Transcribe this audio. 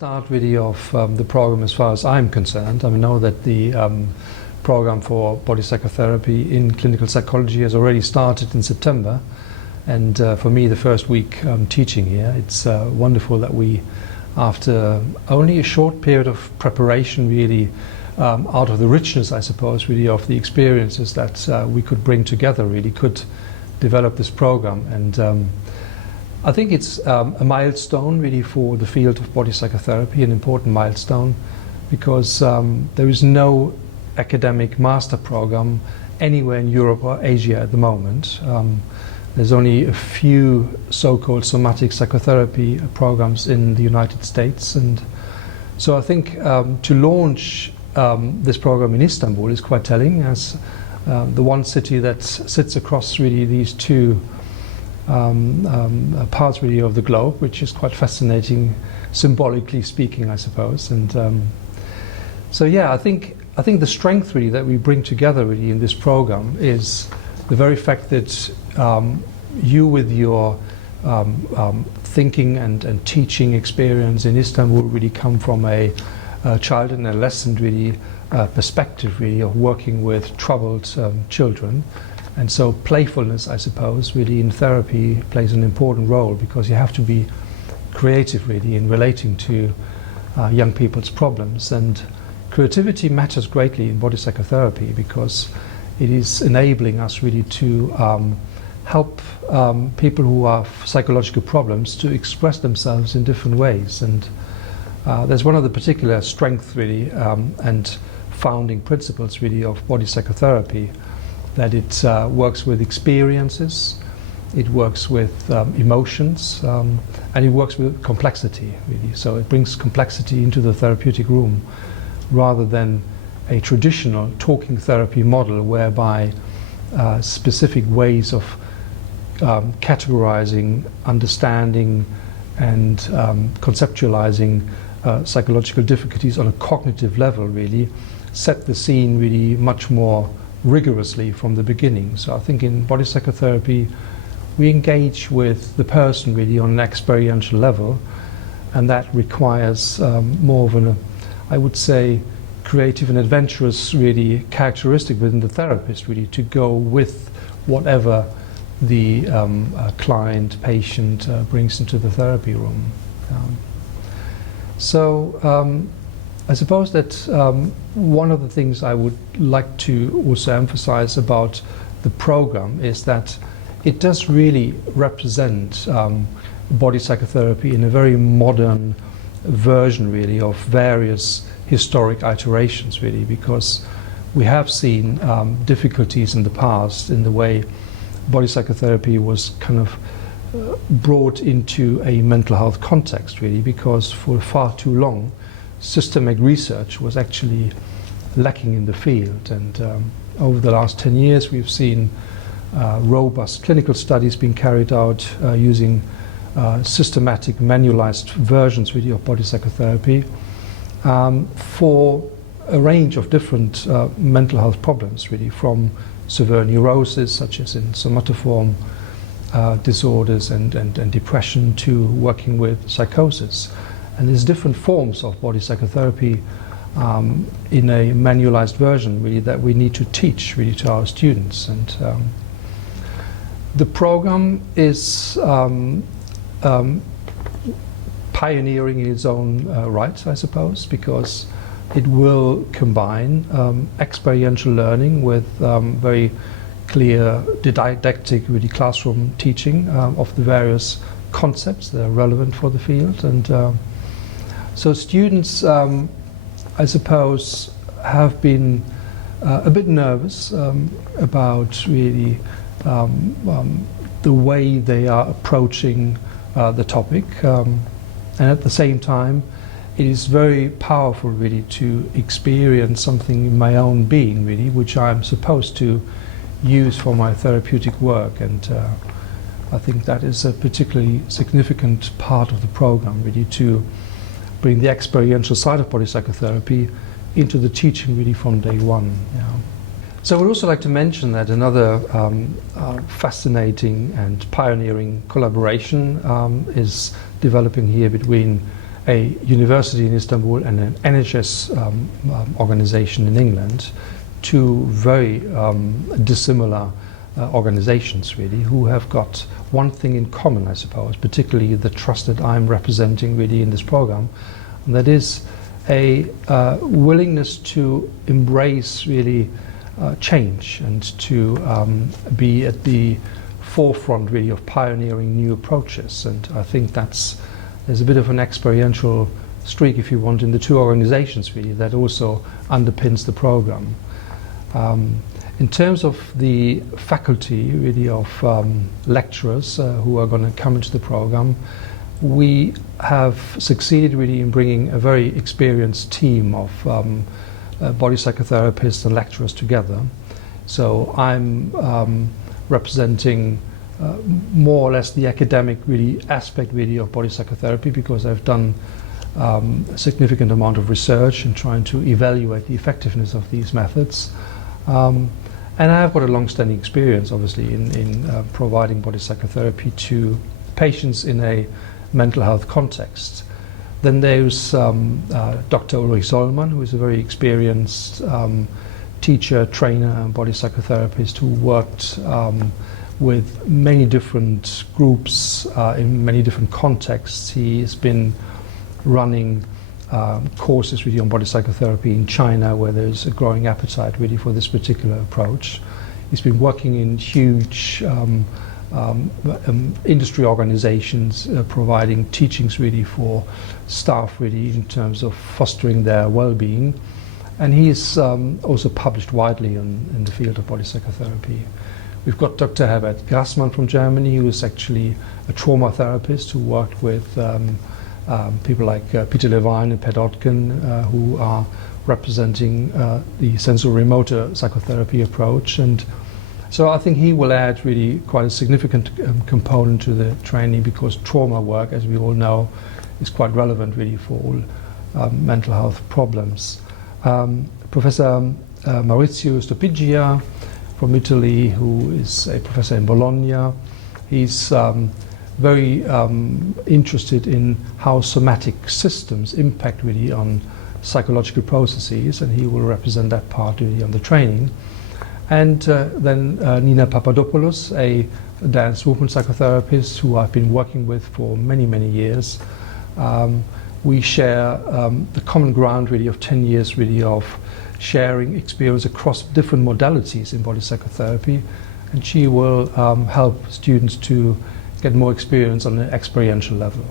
Start really of the program as far as I'm concerned. I know that the program for body psychotherapy in clinical psychology has already started in September, and for me the first week teaching here, it's wonderful that we, after only a short period of preparation, really out of the richness, I suppose, really of the experiences that we could bring together, really could develop this program. And I think it's a milestone really for the field of body psychotherapy, an important milestone, because there is no academic master program anywhere in Europe or Asia at the moment. There's only a few so-called somatic psychotherapy programs in the United States, and so I think to launch this program in Istanbul is quite telling, as the one city that sits across really these two parts really of the globe, which is quite fascinating, symbolically speaking, I suppose. And so yeah, I think the strength really that we bring together really in this program is the very fact that you, with your thinking and teaching experience in Istanbul, really come from a child and adolescent really perspective really of working with troubled children. And so playfulness, I suppose, really in therapy plays an important role, because you have to be creative really in relating to young people's problems. And creativity matters greatly in body psychotherapy, because it is enabling us really to help people who have psychological problems to express themselves in different ways. And there's one of the particular strengths really and founding principles really of body psychotherapy, that it works with experiences, it works with emotions, and it works with complexity really. So it brings complexity into the therapeutic room, rather than a traditional talking therapy model whereby specific ways of categorizing, understanding and conceptualizing psychological difficulties on a cognitive level really set the scene really much more rigorously from the beginning. So I think in body psychotherapy we engage with the person really on an experiential level, and that requires more of an, I would say, creative and adventurous really characteristic within the therapist really, to go with whatever the client, patient brings into the therapy room. I suppose that one of the things I would like to also emphasize about the program is that it does really represent body psychotherapy in a very modern version really of various historic iterations really, because we have seen difficulties in the past in the way body psychotherapy was kind of brought into a mental health context really, because for far too long systematic research was actually lacking in the field. And over the last 10 years we've seen robust clinical studies being carried out using systematic manualized versions really of body psychotherapy for a range of different mental health problems really, from severe neurosis such as in somatoform disorders and depression, to working with psychosis. And there's different forms of body psychotherapy in a manualized version really that we need to teach really to our students. And the program is pioneering in its own right, I suppose, because it will combine experiential learning with very clear didactic really classroom teaching of the various concepts that are relevant for the field. And so students, I suppose, have been a bit nervous about really the way they are approaching the topic, and at the same time it is very powerful really to experience something in my own being really, which I'm supposed to use for my therapeutic work. And I think that is a particularly significant part of the program really, to bring the experiential side of body psychotherapy into the teaching really from day one. So I would also like to mention that another fascinating and pioneering collaboration is developing here between a university in Istanbul and an NHS organization in England, two very dissimilar organizations really, who have got one thing in common, I suppose, particularly the trust that I'm representing really in this program, and that is a willingness to embrace really change and to be at the forefront really of pioneering new approaches. And I think there's a bit of an experiential streak, if you want, in the two organizations really that also underpins the program. In terms of the faculty really of lecturers who are going to come into the program, we have succeeded really in bringing a very experienced team of body psychotherapists and lecturers together. So I'm representing more or less the academic really aspect really of body psychotherapy, because I've done a significant amount of research in trying to evaluate the effectiveness of these methods. And I've got a long-standing experience, obviously, in providing body psychotherapy to patients in a mental health context. Then there's Dr. Ulrich Sollmann, who is a very experienced teacher, trainer, and body psychotherapist who worked with many different groups in many different contexts. He has been running courses really on body psychotherapy in China, where there's a growing appetite really for this particular approach. He's been working in huge industry organizations, providing teachings really for staff really in terms of fostering their well-being. And he's also published widely in the field of body psychotherapy. We've got Dr. Herbert Grassmann from Germany, who is actually a trauma therapist who worked with people like Peter Levine and Pat Odkin, who are representing the sensorimotor psychotherapy approach. And so I think he will add really quite a significant component to the training, because trauma work, as we all know, is quite relevant really for all mental health problems. Professor Maurizio Stoppigia from Italy, who is a professor in Bologna, he's very interested in how somatic systems impact really on psychological processes, and he will represent that part really on the training. And then Nina Papadopoulos, a dance movement psychotherapist who I've been working with for many, many years. We share the common ground really of 10 years really of sharing experience across different modalities in body psychotherapy, and she will help students to get more experience on an experiential level.